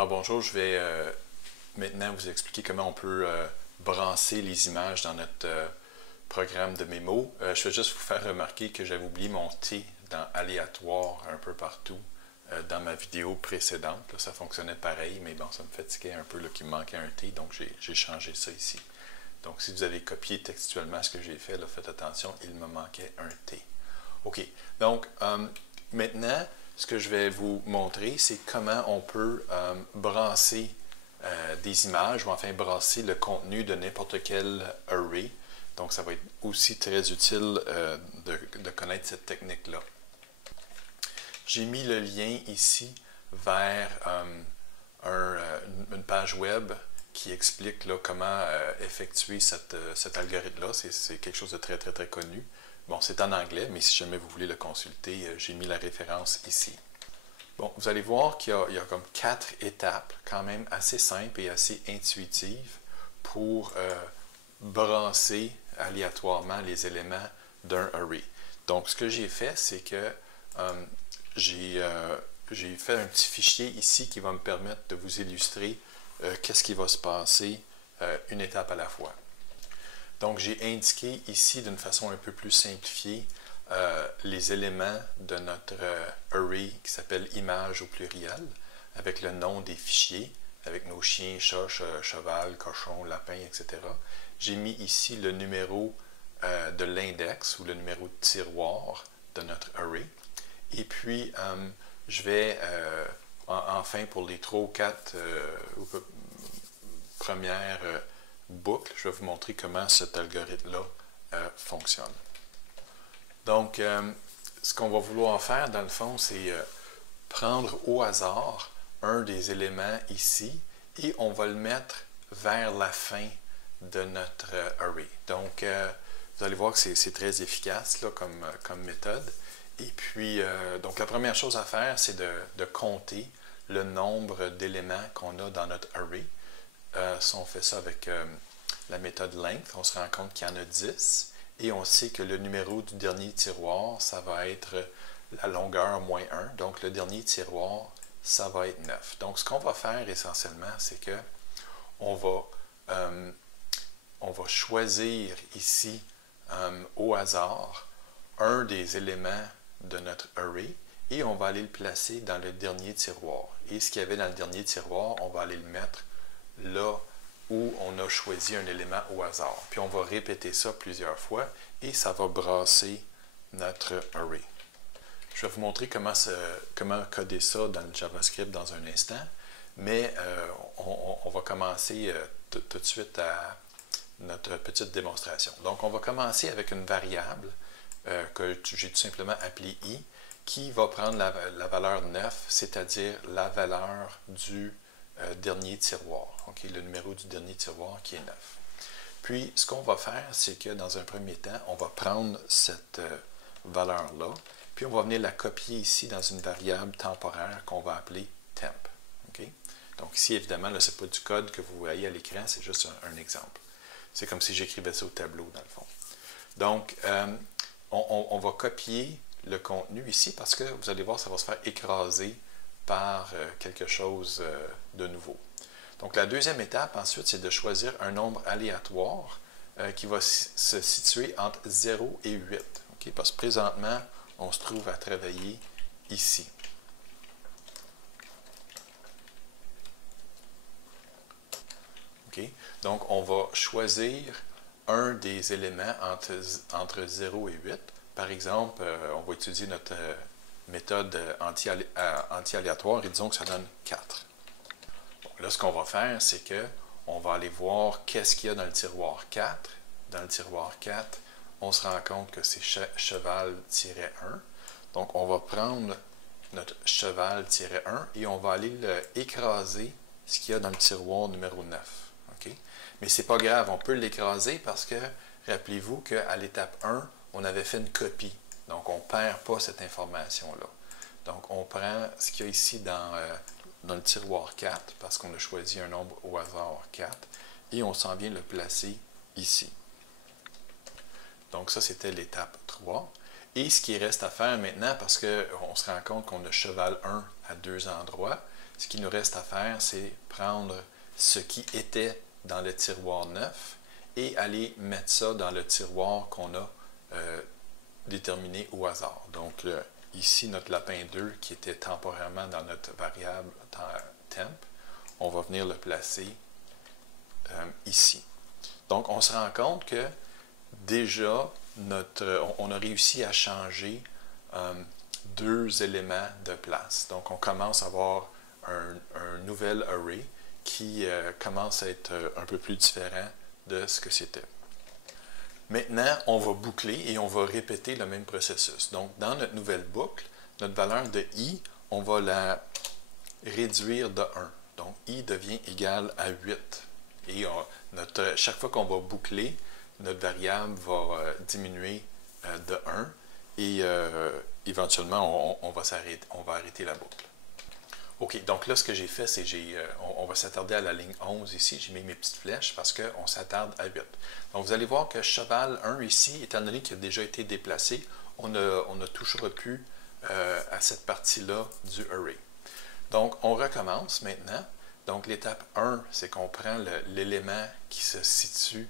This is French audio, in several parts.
Alors bonjour, je vais maintenant vous expliquer comment on peut brasser les images dans notre programme de mémo. Je vais juste vous faire remarquer que j'avais oublié mon T dans aléatoire un peu partout dans ma vidéo précédente. Là, ça fonctionnait pareil, mais bon, ça me fatiguait un peu qu'il me manquait un T, donc j'ai changé ça ici. Donc si vous avez copié textuellement ce que j'ai fait, là, faites attention, il me manquait un T. OK, donc maintenant, ce que je vais vous montrer, c'est comment on peut brasser des images, ou enfin brasser le contenu de n'importe quel array. Donc, ça va être aussi très utile de connaître cette technique-là. J'ai mis le lien ici vers une page web qui explique là, comment effectuer cet algorithme-là. C'est quelque chose de très, très, très connu. Bon, c'est en anglais, mais si jamais vous voulez le consulter, j'ai mis la référence ici. Bon, vous allez voir qu'il y a comme 4 étapes, quand même assez simples et assez intuitives pour brasser aléatoirement les éléments d'un array. Donc, ce que j'ai fait, c'est que j'ai fait un petit fichier ici qui va me permettre de vous illustrer qu'est-ce qui va se passer une étape à la fois. Donc, j'ai indiqué ici d'une façon un peu plus simplifiée les éléments de notre array qui s'appelle image au pluriel, avec le nom des fichiers, avec nos chiens, chats, cheval, cochon, lapin, etc. J'ai mis ici le numéro de l'index ou le numéro de tiroir de notre array. Et puis, je vais, enfin, pour les 3 ou 4 premières boucles, je vais vous montrer comment cet algorithme-là fonctionne. Donc, ce qu'on va vouloir faire, dans le fond, c'est prendre au hasard un des éléments ici et on va le mettre vers la fin de notre array. Donc, vous allez voir que c'est très efficace là, comme méthode. Et puis, donc la première chose à faire, c'est de compter le nombre d'éléments qu'on a dans notre array. Si on fait ça avec la méthode length, on se rend compte qu'il y en a 10. Et on sait que le numéro du dernier tiroir, ça va être la longueur moins 1. Donc, le dernier tiroir, ça va être 9. Donc, ce qu'on va faire essentiellement, c'est que on va choisir ici, au hasard, un des éléments de notre array et on va aller le placer dans le dernier tiroir. Et ce qu'il y avait dans le dernier tiroir, on va aller le mettre là où on a choisi un élément au hasard. Puis on va répéter ça plusieurs fois et ça va brasser notre array. Je vais vous montrer comment coder ça dans le JavaScript dans un instant, mais on va commencer tout de suite à notre petite démonstration. Donc on va commencer avec une variable que j'ai tout simplement appelée i, qui va prendre la valeur 9, c'est-à-dire la valeur du dernier tiroir, okay, le numéro du dernier tiroir qui est 9. Puis, ce qu'on va faire, c'est que dans un premier temps, on va prendre cette valeur-là, puis on va venir la copier ici dans une variable temporaire qu'on va appeler temp. Okay? Donc ici, évidemment, ce n'est pas du code que vous voyez à l'écran, c'est juste un exemple. C'est comme si j'écrivais ça au tableau, dans le fond. Donc, on va copier le contenu ici parce que, vous allez voir, ça va se faire écraser par quelque chose de nouveau. Donc, la deuxième étape, ensuite, c'est de choisir un nombre aléatoire qui va se situer entre 0 et 8. Okay? Parce que présentement, on se trouve à travailler ici. Okay? Donc, on va choisir un des éléments entre 0 et 8. Par exemple, on va utiliser notre méthode anti-aléatoire et disons que ça donne 4. Bon, là, ce qu'on va faire, c'est qu'on va aller voir qu'est-ce qu'il y a dans le tiroir 4. Dans le tiroir 4, on se rend compte que c'est cheval-1. Donc, on va prendre notre cheval-1 et on va aller écraser ce qu'il y a dans le tiroir numéro 9. Okay? Mais ce n'est pas grave, on peut l'écraser parce que, rappelez-vous qu'à l'étape 1, on avait fait une copie. Donc, on ne perd pas cette information-là. Donc, on prend ce qu'il y a ici dans le tiroir 4, parce qu'on a choisi un nombre au hasard 4, et on s'en vient le placer ici. Donc, ça, c'était l'étape 3. Et ce qui reste à faire maintenant, parce qu'on se rend compte qu'on a cheval 1 à 2 endroits, ce qu'il nous reste à faire, c'est prendre ce qui était dans le tiroir 9 et aller mettre ça dans le tiroir qu'on a déterminé au hasard. Donc, ici, notre lapin 2 qui était temporairement dans notre variable temp, on va venir le placer ici. Donc, on se rend compte que déjà, on a réussi à changer deux éléments de place. Donc, on commence à avoir un nouvel array qui commence à être un peu plus différent de ce que c'était. Maintenant, on va boucler et on va répéter le même processus. Donc, dans notre nouvelle boucle, notre valeur de i, on va la réduire de 1. Donc, i devient égal à 8. Et chaque fois qu'on va boucler, notre variable va diminuer de 1 et éventuellement, on va arrêter la boucle. OK, donc là, ce que j'ai fait, c'est on va s'attarder à la ligne 11 ici. J'ai mis mes petites flèches parce qu'on s'attarde à 8. Donc, vous allez voir que cheval 1 ici, étant donné qu'il a déjà été déplacé, on ne touchera plus à cette partie-là du array. Donc, on recommence maintenant. Donc, l'étape 1, c'est qu'on prend l'élément qui se situe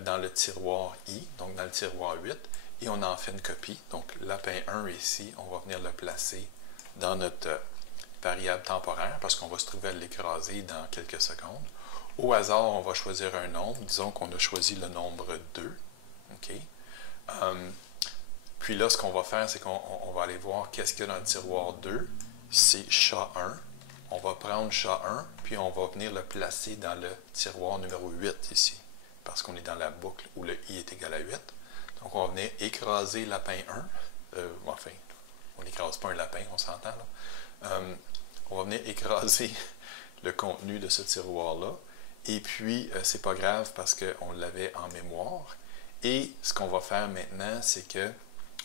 dans le tiroir I, donc dans le tiroir 8, et on en fait une copie. Donc, lapin 1 ici, on va venir le placer dans notre variable temporaire parce qu'on va se trouver à l'écraser dans quelques secondes. Au hasard, on va choisir un nombre. Disons qu'on a choisi le nombre 2. Okay. Puis là, ce qu'on va faire, c'est qu'on va aller voir qu'est-ce qu'il y a dans le tiroir 2. C'est chat 1. On va prendre chat 1, puis on va venir le placer dans le tiroir numéro 8 ici, parce qu'on est dans la boucle où le i est égal à 8. Donc, on va venir écraser lapin 1. Enfin, on n'écrase pas un lapin, on s'entend là. On va venir écraser le contenu de ce tiroir-là. Et puis, c'est pas grave parce qu'on l'avait en mémoire. Et ce qu'on va faire maintenant, c'est que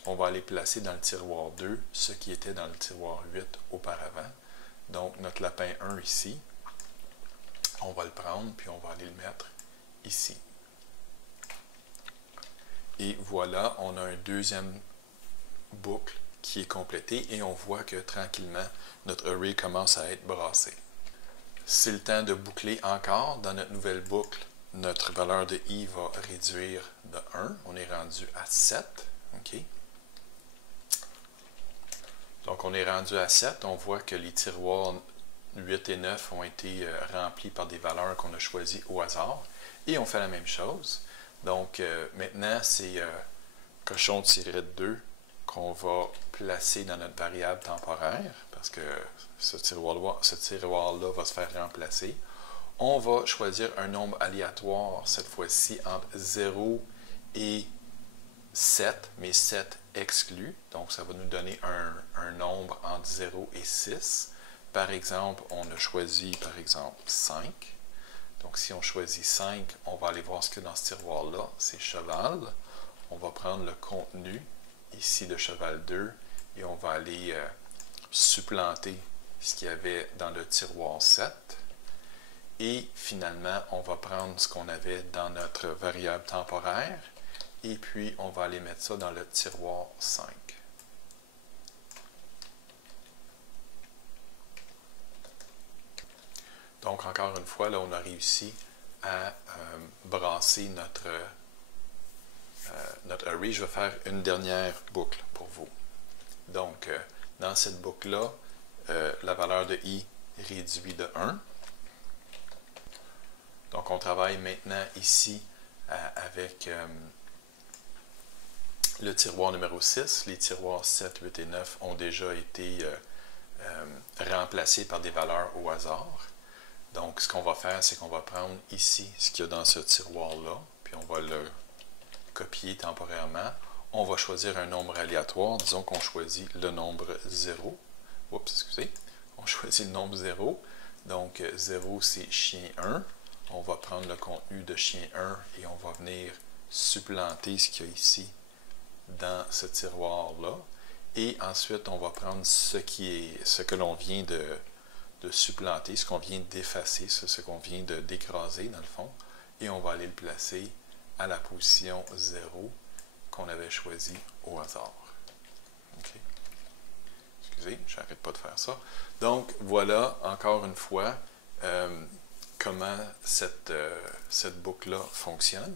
on va aller placer dans le tiroir 2 ce qui était dans le tiroir 8 auparavant. Donc, notre lapin 1 ici, on va le prendre, puis on va aller le mettre ici. Et voilà, on a un deuxième boucle qui est complété et on voit que tranquillement, notre array commence à être brassé. C'est le temps de boucler encore. Dans notre nouvelle boucle, notre valeur de i va réduire de 1. On est rendu à 7. Okay. Donc, on est rendu à 7. On voit que les tiroirs 8 et 9 ont été remplis par des valeurs qu'on a choisies au hasard. Et on fait la même chose. Donc, maintenant, c'est cochon-2 qu'on va placer dans notre variable temporaire, parce que ce tiroir-là va se faire remplacer. On va choisir un nombre aléatoire, cette fois-ci entre 0 et 7, mais 7 exclu. Donc, ça va nous donner un nombre entre 0 et 6. Par exemple, on a choisi, par exemple, 5. Donc, si on choisit 5, on va aller voir ce qu'il y a dans ce tiroir-là. C'est cheval. On va prendre le contenu ici de cheval 2 et on va aller supplanter ce qu'il y avait dans le tiroir 7. Et finalement, on va prendre ce qu'on avait dans notre variable temporaire et puis on va aller mettre ça dans le tiroir 5. Donc, encore une fois, là, on a réussi à brasser notre array. Je vais faire une dernière boucle pour vous. Donc, dans cette boucle-là, la valeur de i réduit de 1. Donc, on travaille maintenant ici avec le tiroir numéro 6. Les tiroirs 7, 8 et 9 ont déjà été remplacés par des valeurs au hasard. Donc, ce qu'on va faire, c'est qu'on va prendre ici ce qu'il y a dans ce tiroir-là, puis on va le copier temporairement. On va choisir un nombre aléatoire. Disons qu'on choisit le nombre 0. Oups, excusez. On choisit le nombre 0. Donc, 0, c'est chien 1. On va prendre le contenu de chien 1 et on va venir supplanter ce qu'il y a ici dans ce tiroir-là. Et ensuite, on va prendre ce que l'on vient de supplanter, ce qu'on vient d'effacer, ce qu'on vient d'écraser dans le fond, et on va aller le placer à la position 0 qu'on avait choisi au hasard. Okay. excusez, j'arrête pas de faire ça. Donc, voilà, encore une fois, comment cette boucle-là fonctionne.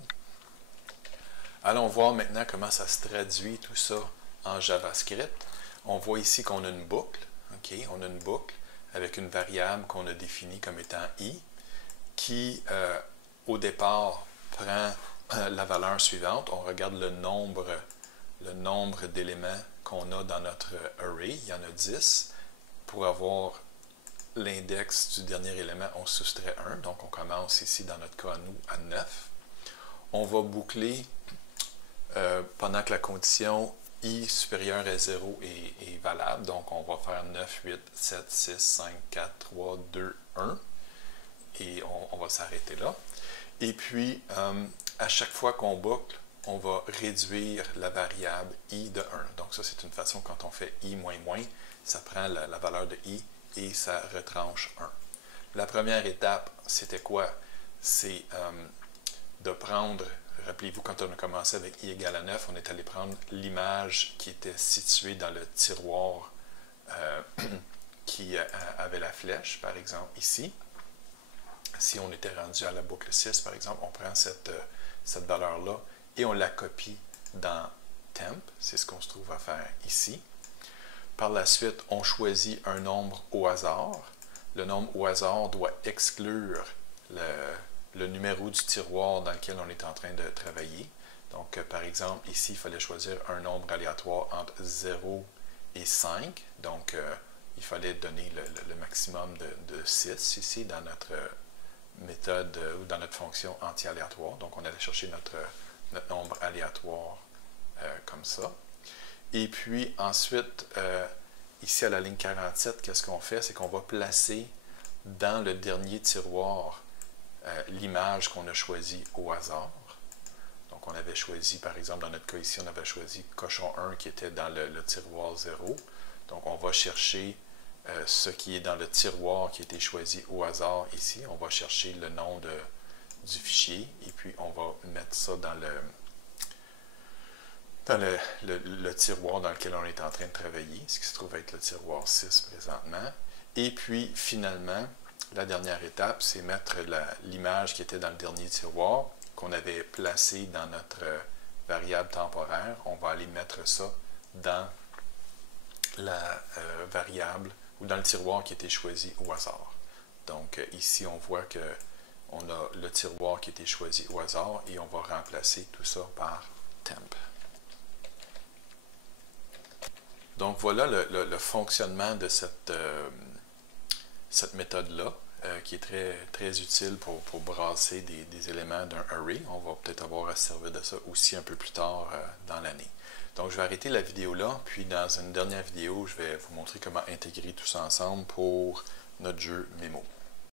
Allons voir maintenant comment ça se traduit tout ça en JavaScript. On voit ici qu'on a une boucle. OK? On a une boucle avec une variable qu'on a définie comme étant i, qui, au départ, prend la valeur suivante. On regarde le nombre d'éléments qu'on a dans notre array. Il y en a 10. Pour avoir l'index du dernier élément, on soustrait 1. Donc, on commence ici, dans notre cas, nous, à 9. On va boucler pendant que la condition i supérieure à 0 est valable. Donc, on va faire 9, 8, 7, 6, 5, 4, 3, 2, 1. Et on va s'arrêter là. Et puis, à chaque fois qu'on boucle, on va réduire la variable i de 1. Donc, ça, c'est une façon, quand on fait i moins moins, ça prend la valeur de i et ça retranche 1. La première étape, c'était quoi? C'est de prendre, rappelez-vous, quand on a commencé avec i égale à 9, on est allé prendre l'image qui était située dans le tiroir qui avait la flèche, par exemple, ici. Si on était rendu à la boucle 6, par exemple, on prend cette valeur-là et on la copie dans temp. C'est ce qu'on se trouve à faire ici. Par la suite, on choisit un nombre au hasard. Le nombre au hasard doit exclure le numéro du tiroir dans lequel on est en train de travailler. Donc, par exemple, ici, il fallait choisir un nombre aléatoire entre 0 et 5. Donc, il fallait donner le maximum de 6 ici dans notre méthode ou dans notre fonction anti-aléatoire. Donc, on allait chercher notre nombre aléatoire comme ça. Et puis, ensuite, ici à la ligne 47, qu'est-ce qu'on fait? C'est qu'on va placer dans le dernier tiroir l'image qu'on a choisie au hasard. Donc, on avait choisi, par exemple, dans notre cas ici, on avait choisi cochon 1 qui était dans le tiroir 0. Donc, on va chercher ce qui est dans le tiroir qui a été choisi au hasard ici. On va chercher le nom du fichier et puis on va mettre ça dans le tiroir dans lequel on est en train de travailler, ce qui se trouve être le tiroir 6 présentement. Et puis, finalement, la dernière étape, c'est mettre l'image qui était dans le dernier tiroir, qu'on avait placé dans notre variable temporaire. On va aller mettre ça dans la variable ou dans le tiroir qui a été choisi au hasard. Donc, ici, on voit qu'on a le tiroir qui a été choisi au hasard et on va remplacer tout ça par temp. Donc, voilà le fonctionnement de cette méthode-là, qui est très, très utile pour brasser des éléments d'un array. On va peut-être avoir à se servir de ça aussi un peu plus tard dans l'année. Donc, je vais arrêter la vidéo là, puis dans une dernière vidéo, je vais vous montrer comment intégrer tout ça ensemble pour notre jeu Mémo.